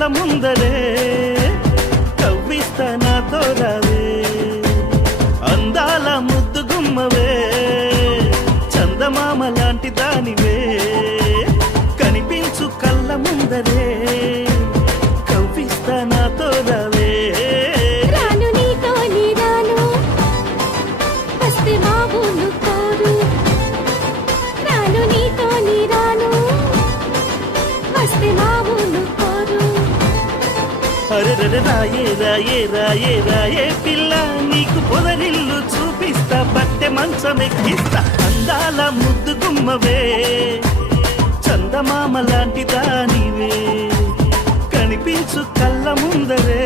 కళ్ళ ముందరే కవ్విస్తా నాతో రావే అందాల ముద్దు గుమ్మవే చందమామ లాంటి దానివే కనిపించు కళ్ళ ముందరే కవ్విస్తా నాతో రావే రాను నీతో నీ రాను వస్తే బాబును కోరు రాను నీతో నీ రాను వస్తే బాబును కోరు అరెరె రాయే రాయే రాయే రాయే పిల్ల నీకు పొదరిల్లు చూపిస్తా పట్టె మంచమెక్కిస్తా అందాల ముద్దు గుమ్మవే చందమామ లాంటి దానివే కనిపించు కళ్ళ ముందరే